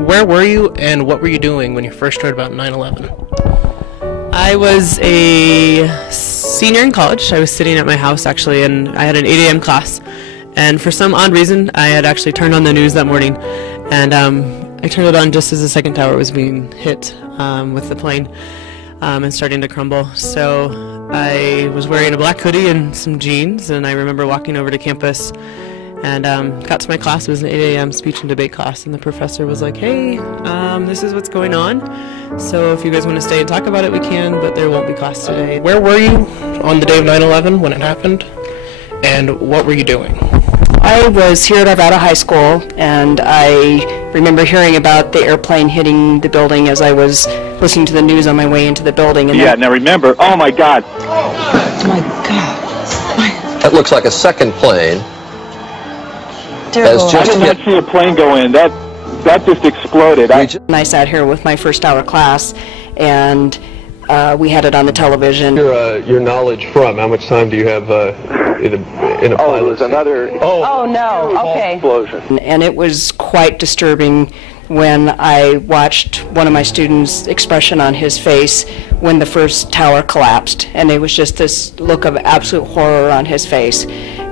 Where were you and what were you doing when you first heard about 9/11? I was a senior in college. I was sitting at my house actually, and I had an 8 a.m. class. And for some odd reason, I had actually turned on the news that morning, and I turned it on just as the second tower was being hit with the plane and starting to crumble. So I was wearing a black hoodie and some jeans, and I remember walking over to campus and got to my class. It was an 8 a.m. speech and debate class, and the professor was like, hey, this is what's going on, so if you guys want to stay and talk about it, we can, but there won't be class today. Where were you on the day of 9/11 when it happened, and what were you doing? I was here at Arvada High School, and I remember hearing about the airplane hitting the building as I was listening to the news on my way into the building. And yeah, now remember, oh my God. Oh my God. That looks like a second plane. Terrible. I did not see a plane go in. That just exploded. And I sat here with my first hour class, and we had it on the television. Your knowledge from? How much time do you have in a pilot? It was another Oh no, okay. explosion. And it was quite disturbing when I watched one of my students' expression on his face when the first tower collapsed, and it was just this look of absolute horror on his face.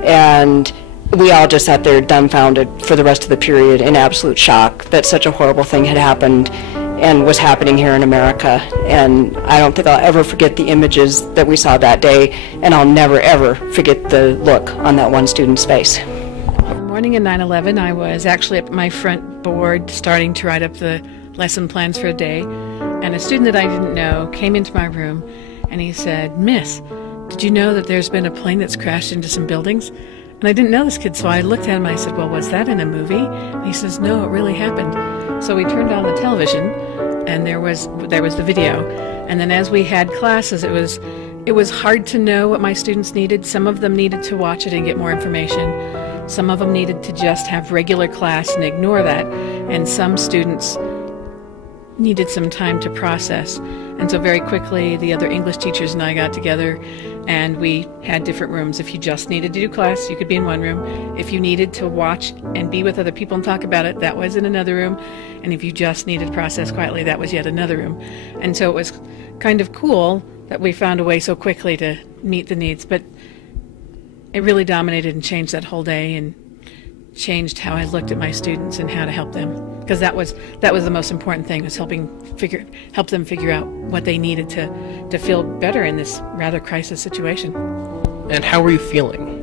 And we all just sat there dumbfounded for the rest of the period in absolute shock that such a horrible thing had happened and was happening here in America. And I don't think I'll ever forget the images that we saw that day, and I'll never ever forget the look on that one student's face. The morning of 9/11, I was actually at my front board starting to write up the lesson plans for the day, and a student that I didn't know came into my room and he said, "Miss, did you know that there's been a plane that's crashed into some buildings?" And I didn't know this kid, so I looked at him and I said, "Well, was that in a movie?" And he says, "No, it really happened." So we turned on the television, and there was the video. And then as we had classes, it was hard to know what my students needed. Some of them needed to watch it and get more information. Some of them needed to just have regular class and ignore that. And some students needed some time to process. And so very quickly, the other English teachers and I got together, and we had different rooms. If you just needed to do class, you could be in one room. If you needed to watch and be with other people and talk about it, that was in another room. And if you just needed to process quietly, that was yet another room. And so it was kind of cool that we found a way so quickly to meet the needs. But it really dominated and changed that whole day, and changed how I looked at my students and how to help them, because that was the most important thing, was help them figure out what they needed to feel better in this rather crisis situation. And how were you feeling?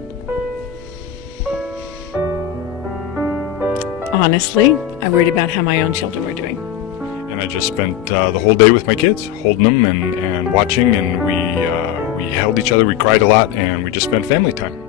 Honestly, I worried about how my own children were doing. And I just spent the whole day with my kids, holding them and watching, and we held each other, we cried a lot, and we just spent family time.